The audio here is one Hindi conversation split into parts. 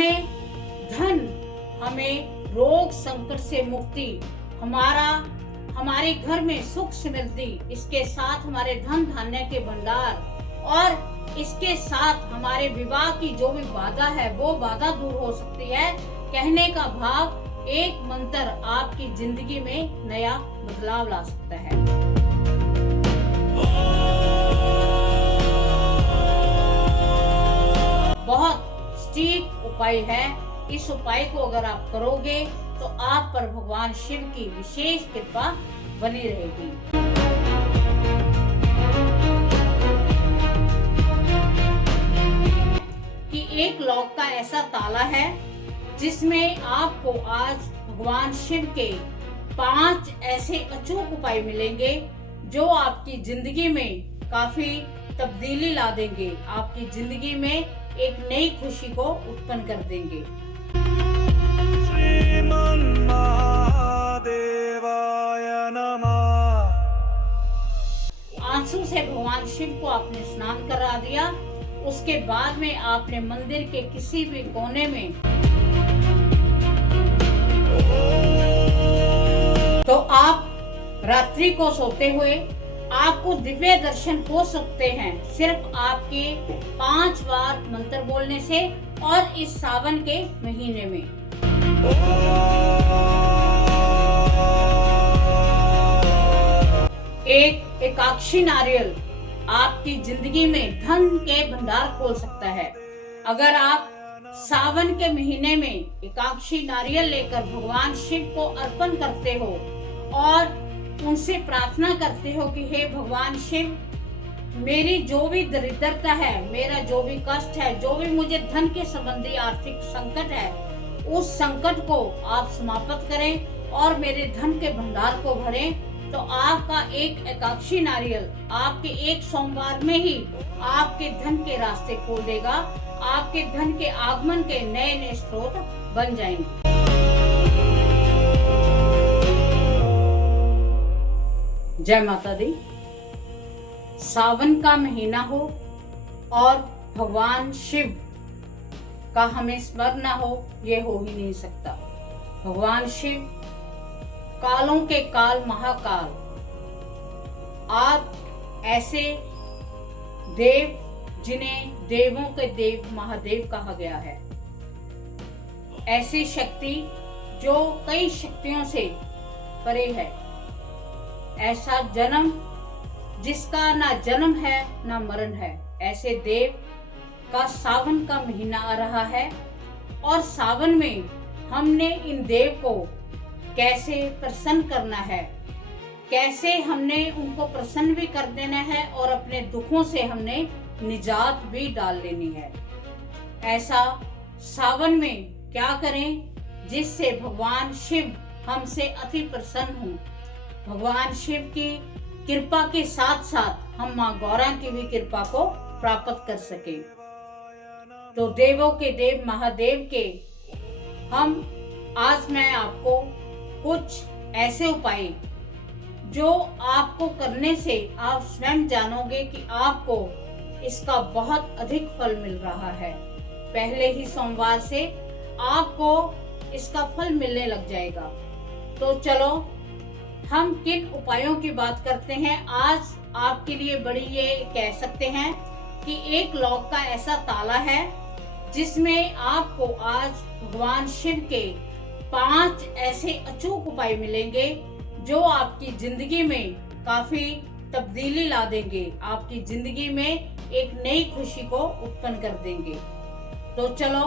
हमें धन, हमें रोग संकट से मुक्ति, हमारे घर में सुख समृद्धि, इसके साथ हमारे धन धान्य के भंडार और इसके साथ हमारे विवाह की जो भी बाधा है वो बाधा दूर हो सकती है। कहने का भाव, एक मंत्र आपकी जिंदगी में नया बदलाव ला सकता है। बहुत सटीक उपाय है। इस उपाय को अगर आप करोगे तो आप पर भगवान शिव की विशेष कृपा बनी रहेगी। कि एक लॉक का ऐसा ताला है जिसमें आपको आज भगवान शिव के 5 ऐसे अचूक उपाय मिलेंगे जो आपकी जिंदगी में काफी तब्दीली ला देंगे, आपकी जिंदगी में एक नई खुशी को उत्पन्न कर देंगे। आंसू से भगवान शिव को आपने स्नान करा दिया। उसके बाद में आपने मंदिर के किसी भी कोने में तो आप रात्रि को सोते हुए आपको दिव्य दर्शन हो सकते हैं सिर्फ आपके 5 बार मंत्र बोलने से और इस सावन के महीने में। एक एकाक्षी नारियल आपकी जिंदगी में धन के भंडार खोल सकता है। अगर आप सावन के महीने में एकाक्षी नारियल लेकर भगवान शिव को अर्पण करते हो और उनसे प्रार्थना करते हो कि हे भगवान शिव, मेरी जो भी दरिद्रता है, मेरा जो भी कष्ट है, जो भी मुझे धन के संबंधी आर्थिक संकट है, उस संकट को आप समाप्त करें और मेरे धन के भंडार को भरें, तो आपका एक एकाक्षी नारियल आपके एक सोमवार में ही आपके धन के रास्ते खोल देगा, आपके धन के आगमन के नए नए स्रोत बन जाएंगे। जय माता दी। सावन का महीना हो और भगवान शिव का हमें स्मरण ना हो, ये हो ही नहीं सकता। भगवान शिव कालों के काल महाकाल, आप ऐसे देव जिन्हें देवों के देव महादेव कहा गया है, ऐसी शक्ति जो कई शक्तियों से परे है, ऐसा जन्म जिसका ना जन्म है ना मरण है, ऐसे देव का सावन का महीना आ रहा है। और सावन में हमने इन देव को कैसे प्रसन्न करना है, कैसे हमने उनको प्रसन्न भी कर देना है और अपने दुखों से हमने निजात भी डाल लेनी है। ऐसा सावन में क्या करें जिससे भगवान शिव हमसे अति प्रसन्न हों, भगवान शिव की कृपा के साथ साथ हम माँ गौरा की भी कृपा को प्राप्त कर सके। तो देवों के देव महादेव के आज मैं आपको कुछ ऐसे उपाय जो आपको करने से आप स्वयं जानोगे कि आपको इसका बहुत अधिक फल मिल रहा है। पहले ही सोमवार से आपको इसका फल मिलने लग जाएगा। तो चलो हम किन उपायों की बात करते हैं। आज आपके लिए बड़ी ये कह सकते हैं कि एक लॉक का ऐसा ताला है जिसमें आपको आज भगवान शिव के 5 ऐसे अचूक उपाय मिलेंगे जो आपकी जिंदगी में काफी तब्दीली ला देंगे, आपकी जिंदगी में एक नई खुशी को उत्पन्न कर देंगे। तो चलो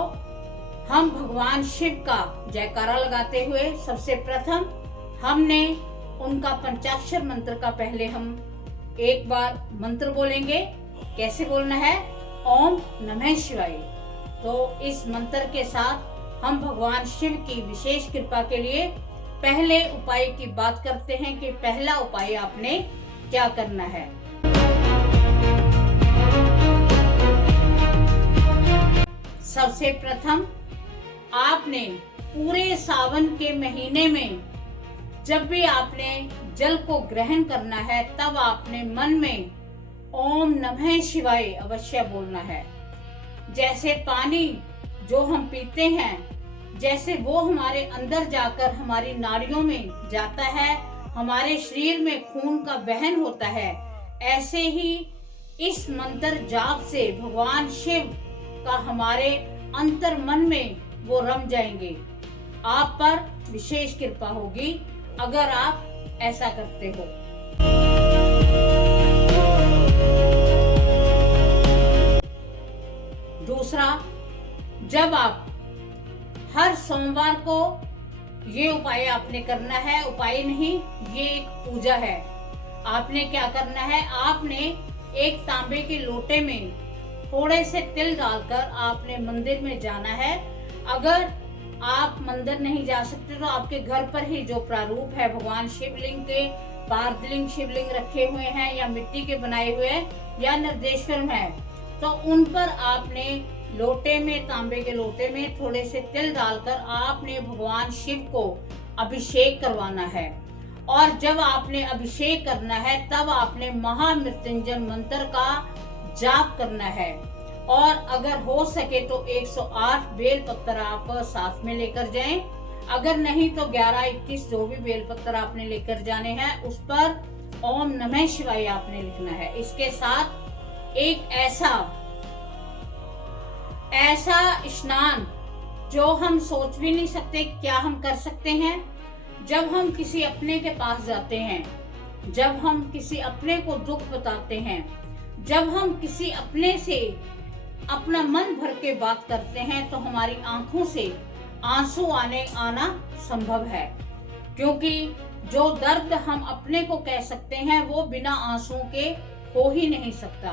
हम भगवान शिव का जयकारा लगाते हुए सबसे प्रथम हमने उनका पंचाक्षर मंत्र का पहले हम एक बार मंत्र बोलेंगे। कैसे बोलना है? ओम नमः शिवाय। तो इस मंत्र के साथ हम भगवान शिव की विशेष कृपा के लिए पहले उपाय की बात करते हैं कि पहला उपाय आपने क्या करना है। सबसे प्रथम आपने पूरे सावन के महीने में जब भी आपने जल को ग्रहण करना है तब आपने मन में ओम नमः शिवाय अवश्य बोलना है। जैसे पानी जो हम पीते हैं, जैसे वो हमारे अंदर जाकर हमारी नाड़ियों में जाता है, हमारे शरीर में खून का वहन होता है, ऐसे ही इस मंत्र जाप से भगवान शिव का हमारे अंतर मन में वो रम जाएंगे। आप पर विशेष कृपा होगी अगर आप ऐसा करते हो। दूसरा, जब आप हर सोमवार को ये उपाय आपने करना है, उपाय नहीं, ये एक पूजा है। आपने क्या करना है, आपने एक तांबे के लोटे में थोड़े से तिल डालकर आपने मंदिर में जाना है। अगर आप मंदिर नहीं जा सकते तो आपके घर पर ही जो प्रारूप है भगवान शिवलिंग के, पार्थिव शिवलिंग रखे हुए हैं या मिट्टी के बनाए हुए या निर्देश्वर है, तो उन पर आपने लोटे में, तांबे के लोटे में थोड़े से तिल डालकर आपने भगवान शिव को अभिषेक करवाना है। और जब आपने अभिषेक करना है तब आपने महामृत्युंजय मंत्र का जाप करना है। और अगर हो सके तो 108 बेलपत्र आप साथ में लेकर जाएं। अगर नहीं तो 11-21 जो भी बेलपत्र आपने लेकर जाने हैं उस पर ओम नमः शिवाय आपने लिखना है। इसके साथ एक ऐसा स्नान जो हम सोच भी नहीं सकते क्या हम कर सकते हैं। जब हम किसी अपने के पास जाते हैं, जब हम किसी अपने को दुख बताते हैं, जब हम किसी अपने से अपना मन भर के बात करते हैं, तो हमारी आंखों से आंसू आना संभव है, क्योंकि जो दर्द हम अपने को कह सकते हैं वो बिना आंसुओं के हो ही नहीं सकता।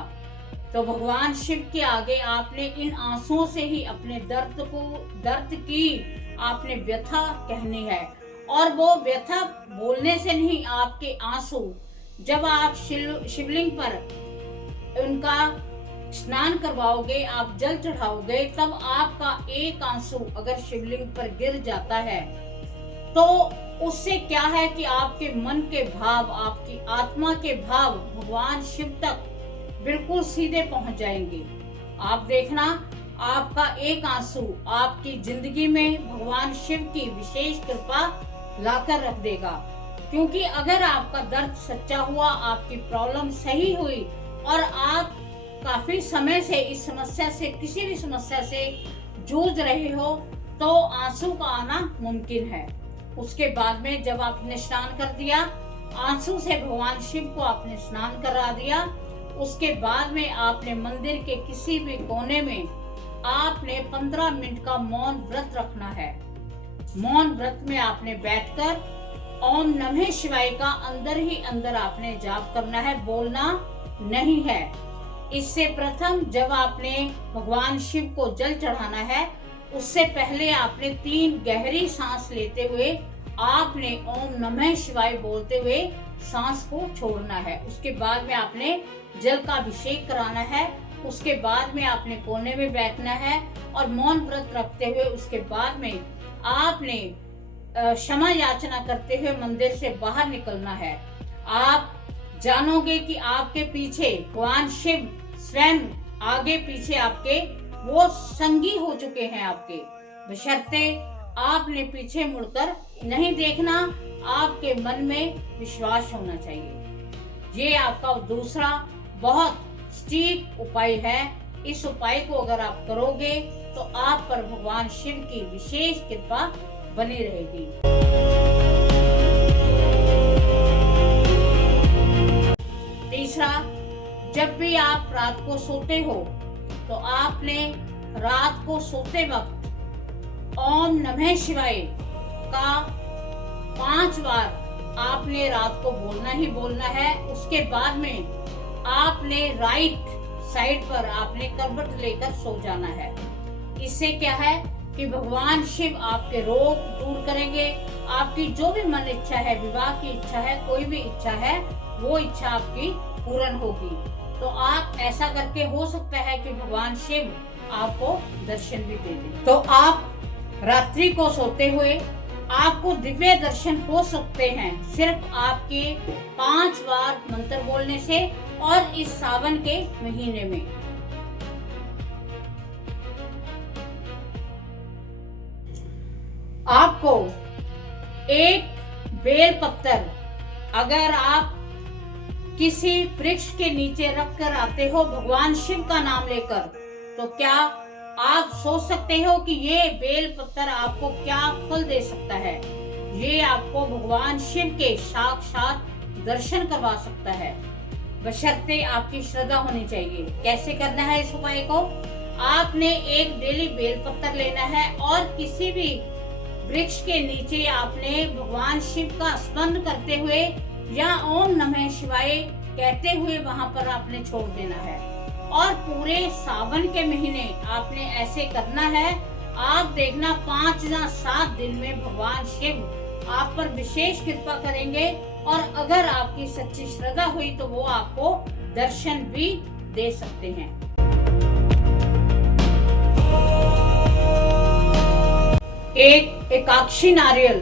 तो भगवान शिव के आगे आपने इन आंसुओं से ही अपने दर्द की आपने व्यथा कहनी है। और वो व्यथा बोलने से नहीं, आपके आंसू जब आप शिवलिंग पर उनका स्नान करवाओगे, आप जल चढ़ाओगे, तब आपका एक आंसू अगर शिवलिंग पर गिर जाता है तो उससे क्या है कि आपके मन के भाव, आपकी आत्मा के भाव भगवान शिव तक बिल्कुल सीधे पहुंच जाएंगे। आप देखना, आपका एक आंसू आपकी जिंदगी में भगवान शिव की विशेष कृपा लाकर रख देगा। क्योंकि अगर आपका दर्द सच्चा हुआ, आपकी प्रॉब्लम सही हुई और आप काफी समय से इस समस्या से, किसी भी समस्या से जूझ रहे हो, तो आंसू का आना मुमकिन है। उसके बाद में जब आपने स्नान कर दिया, आंसू से भगवान शिव को आपने स्नान करा दिया, उसके बाद में आपने मंदिर के किसी भी कोने में आपने 15 मिनट का मौन व्रत रखना है। मौन व्रत में आपने बैठकर ओम नमः शिवाय का अंदर ही अंदर आपने जाप करना है, बोलना नहीं है। इससे प्रथम जब आपने भगवान शिव को जल चढ़ाना है, उससे पहले आपने 3 गहरी सांस लेते हुए आपने ओम नमः शिवाय बोलते हुए सांस को छोड़ना है। उसके बाद में आपने जल का अभिषेक कराना है। उसके बाद में आपने कोने में बैठना है और मौन व्रत रखते हुए उसके बाद में आपने क्षमा याचना करते हुए मंदिर से बाहर निकलना है। आप जानोगे कि आपके पीछे भगवान शिव स्वयं आगे पीछे आपके वो संगी हो चुके हैं आपके, बशर्ते आपने पीछे मुड़कर नहीं देखना, आपके मन में विश्वास होना चाहिए। ये आपका दूसरा बहुत सटीक उपाय है। इस उपाय को अगर आप करोगे तो आप पर भगवान शिव की विशेष कृपा बनी रहेगी। तीसरा, जब भी आप रात को सोते हो तो आपने रात को सोते वक्त ओम नमः शिवाय का 5 बार आपने रात को बोलना ही बोलना है। उसके बाद में आपने राइट साइड पर आपने करवट लेकर सो जाना है। इससे क्या है कि भगवान शिव आपके रोग दूर करेंगे। आपकी जो भी मन इच्छा है, विवाह की इच्छा है, कोई भी इच्छा है, वो इच्छा आपकी पूर्ण होगी। तो आप ऐसा करके हो सकता है कि भगवान शिव आपको दर्शन भी दे दे। तो आप रात्रि को सोते हुए आपको दिव्य दर्शन हो सकते हैं सिर्फ आपके 5 बार मंत्र बोलने से और इस सावन के महीने में। आपको एक बेल पत्तर अगर आप किसी वृक्ष के नीचे रख कर आते हो भगवान शिव का नाम लेकर, तो क्या आप सोच सकते हो कि ये बेल पत्तर आपको क्या फल दे सकता है? ये आपको भगवान शिव के साक्षात दर्शन करवा सकता है, बशर्ते आपकी श्रद्धा होनी चाहिए। कैसे करना है इस उपाय को? आपने एक डेली बेल पत्तर लेना है और किसी भी वृक्ष के नीचे आपने भगवान शिव का स्मरण करते हुए या ओम नमः शिवाय कहते हुए वहां पर आपने छोड़ देना है। और पूरे सावन के महीने आपने ऐसे करना है। आप देखना 5 या 7 दिन में भगवान शिव आप पर विशेष कृपा करेंगे और अगर आपकी सच्ची श्रद्धा हुई तो वो आपको दर्शन भी दे सकते हैं। एक एकाक्षी नारियल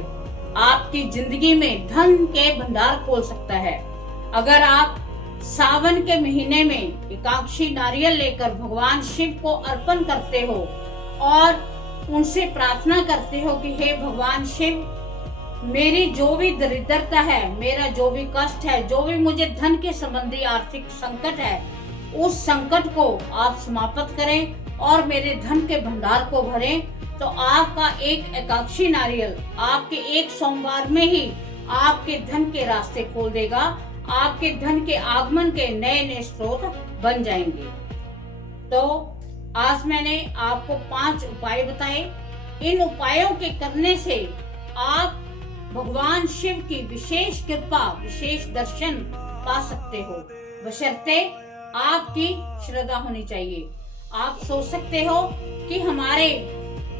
आपकी जिंदगी में धन के भंडार खोल सकता है। अगर आप सावन के महीने में एकाक्षी नारियल लेकर भगवान शिव को अर्पण करते हो और उनसे प्रार्थना करते हो कि हे भगवान शिव, मेरी जो भी दरिद्रता है, मेरा जो भी कष्ट है, जो भी मुझे धन के संबंधी आर्थिक संकट है, उस संकट को आप समाप्त करें और मेरे धन के भंडार को भरें, तो आपका एक एकाक्षी नारियल आपके एक सोमवार में ही आपके धन के रास्ते खोल देगा। आपके धन के आगमन के नए नए स्रोत बन जाएंगे। तो आज मैंने आपको 5 उपाय बताए। इन उपायों के करने से आप भगवान शिव की विशेष कृपा, विशेष दर्शन पा सकते हो, बशर्ते आपकी श्रद्धा होनी चाहिए। आप सोच सकते हो कि हमारे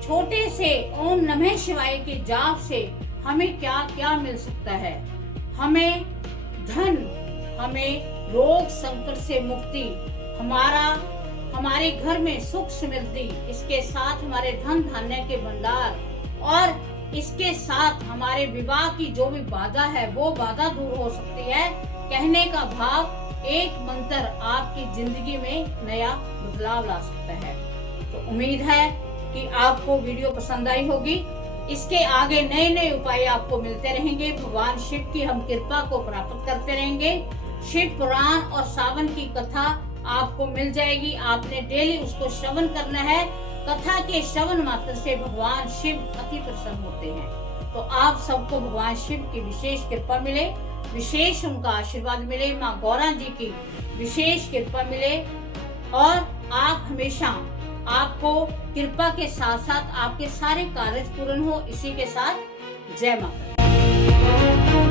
छोटे से ओम नमः शिवाय के जाप से हमें क्या क्या मिल सकता है। हमें धन, हमें रोग संकट से मुक्ति, हमारे घर में सुख समृद्धि, इसके साथ हमारे धन धान्य के भंडार और इसके साथ हमारे विवाह की जो भी बाधा है वो बाधा दूर हो सकती है। कहने का भाव, एक मंत्र आपकी जिंदगी में नया बदलाव ला सकता है। तो उम्मीद है कि आपको वीडियो पसंद आई होगी। इसके आगे नए नए उपाय आपको मिलते रहेंगे। भगवान शिव की हम कृपा को प्राप्त करते रहेंगे। शिव पुराण और सावन की कथा आपको मिल जाएगी। आपने डेली उसको श्रवण करना है। कथा के श्रवण मात्र से भगवान शिव अति प्रसन्न होते हैं। तो आप सबको भगवान शिव की विशेष कृपा मिले, विशेष उनका आशीर्वाद मिले, माँ गौरा जी की विशेष कृपा मिले और आप हमेशा आपको कृपा के साथ साथ आपके सारे कार्य पूर्ण हो। इसी के साथ जय माता दी।